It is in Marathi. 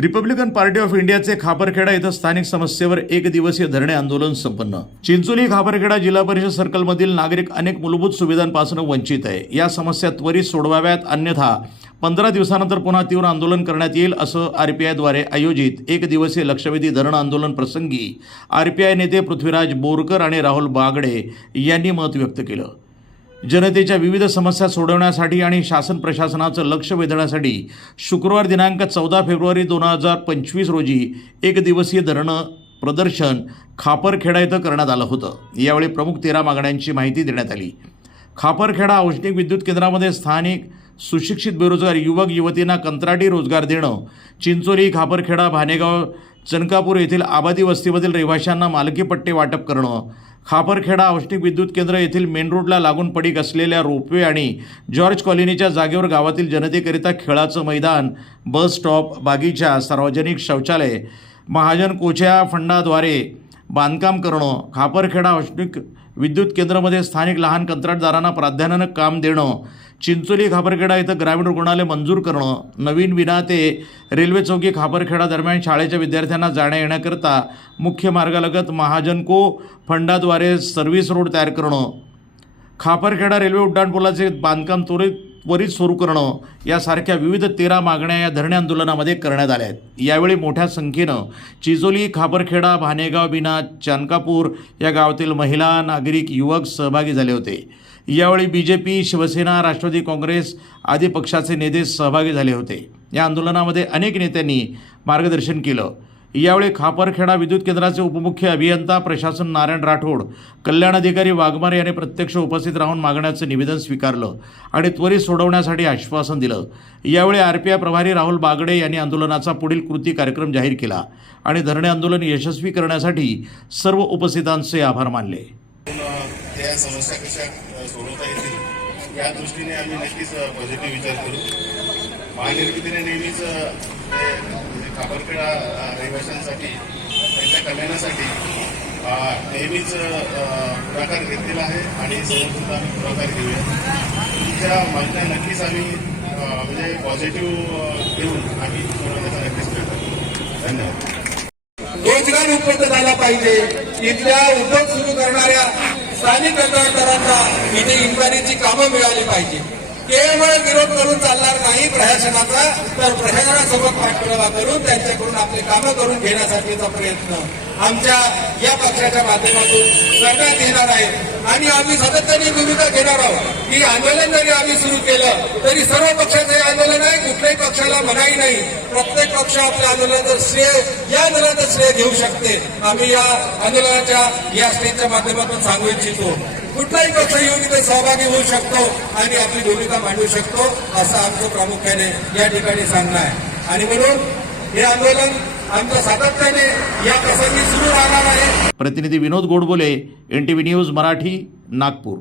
रिपब्लिकन पार्टी ऑफ इंडियाचे खापरखेडा इथं स्थानिक समस्येवर एक दिवसीय धरणे आंदोलन संपन्न। चिंचोली खापरखेडा जिल्हा परिषद सर्कलमधील नागरिक अनेक मूलभूत सुविधांपासून वंचित आहे। या समस्या त्वरित सोडवाव्यात, अन्यथा 15 दिवसानंतर पुन्हा तीव्र आंदोलन करण्यात येईल असं आरपीआयद्वारे आयोजित एक दिवसीय लक्षवेधी धरण आंदोलन प्रसंगी आरपीआय नेते पृथ्वीराज बोरकर आणि राहुल बागडे यांनी मत व्यक्त केलं। जनतेच्या विविध समस्या सोडवण्यासाठी आणि शासन प्रशासनाचं लक्ष वेधण्यासाठी शुक्रवार दिनांक 14 फेब्रुवारी 2025 रोजी एक दिवसीय धरण प्रदर्शन खापरखेडा इथं करण्यात आलं होतं। यावेळी प्रमुख 13 मागण्यांची माहिती देण्यात आली। खापरखेडा औष्णिक विद्युत केंद्रामध्ये स्थानिक सुशिक्षित बेरोजगार युवक युवतींना कंत्राटी रोजगार देणं, चिंचोली, खापरखेडा, भानेगाव, चनकापूर येथील आबादी वस्तीमधील रहिवाशांना मालकी पट्टे वाटप करणं, खापरखेडा औष्णिक विद्युत केंद्र येथील मेन रोडला लागून पडीक असलेल्या रोपवे आणि जॉर्ज कॉलनीच्या जागेवर गावातील जनतेकरिता खेळाचं मैदान, बस स्टॉप, बागीचा, सार्वजनिक शौचालय महाजन कोच्या फंडाद्वारे बांधकाम करणं, खापरखेडा औष्णिक विद्युत केंद्रामध्ये स्थानिक लहान कंत्राटदारांना प्राधान्यानं काम देणं, चिंचोली खापरखेडा इथं ग्रामीण रुग्णालय मंजूर करणं, नवीन विना ते रेल्वे चौकी खापरखेडा दरम्यान शाळेच्या विद्यार्थ्यांना जाण्या येण्याकरता मुख्य मार्गालगत महाजनको फंडाद्वारे सर्व्हिस रोड तयार करणं, खापरखेडा रेल्वे उड्डाणपुलाचे बांधकाम त्वरित सुरू करणं यासारख्या विविध 13 मागण्या या धरणे आंदोलनामध्ये करण्यात आल्या आहेत। यावेळी मोठ्या संख्येनं चिंचोली, खापरखेडा, भानेगाव, बिना, चानकापूर या गावातील महिला, नागरिक, युवक सहभागी झाले होते। यावेळी बीजेपी, शिवसेना, राष्ट्रवादी काँग्रेस आदी पक्षाचे नेते सहभागी झाले होते। या आंदोलनामध्ये अनेक नेत्यांनी मार्गदर्शन केलं। यावेळी खापरखेडा विद्युत केंद्राचे उपमुख्य अभियंता प्रशासन नारायण राठोड, कल्याण अधिकारी वाघमारे यांनी प्रत्यक्ष उपस्थित राहून मागण्याचं निवेदन स्वीकारलं आणि त्वरित सोडवण्यासाठी आश्वासन दिलं। यावेळी आरपीआय प्रभारी राहुल बागडे यांनी आंदोलनाचा पुढील कृती कार्यक्रम जाहीर केला आणि धरणे आंदोलन यशस्वी करण्यासाठी सर्व उपस्थितांचे आभार मानले। त्या समस्या कशा सोडवता येतील या दृष्टीने आम्ही नक्कीच पॉझिटिव्ह विचार करू। महानिर्मितीने नेहमीच खापरखेडा रहिवाशांसाठी त्यांच्या कल्याणासाठी नेहमीच पुढाकार घेतलेला आहे आणि समोर आम्ही पुढाकार घेऊया। तुमच्या मागण्या नक्कीच आम्ही म्हणजे पॉझिटिव्ह देऊन आम्ही सोडवण्याचा नक्कीच प्रयत्न करू। धन्यवाद। रोजगार उपलब्ध झाला पाहिजे। इथल्या उद्योग सुरू करणाऱ्या स्थानिक कंत्राटदारांना इथे इन्क्वायरीची कामं मिळाली पाहिजे। केवळ विरोध करून चालणार नाही प्रशासनाचा, तर प्रशासनासोबत पाठपुरावा करून त्यांच्याकडून आपली कामं करून घेण्यासाठीचा प्रयत्न आमच्या या पक्षाच्या माध्यमातून करण्यात येणार आहे। आणि आम्ही सातत्याने भूमिका घेणार आहोत की आंदोलन जरी आम्ही सुरू केलं तरी सर्व पक्षाचे आंदोलन आहे, कुठल्याही पक्षाला मनाई नाही। प्रत्येक पक्ष आपल्या आंदोलनाचं श्रेय या आंदोलनाचं श्रेय घेऊ शकते। आम्ही या आंदोलनाच्या या स्टेजच्या माध्यमातून सांगू इच्छितो, कुठलाही पक्ष येऊन इथे सहभागी होऊ शकतो आणि आपली भूमिका मांडू शकतो, असं आमचं प्रामुख्याने या ठिकाणी सांगणं आहे। आणि म्हणून हे आंदोलन आमचं सातत्याने या प्रसंगी सुरू राहणार आहे। प्रतिनिधी विनोद गोडबोले, NTV न्यूज मराठी, नागपूर।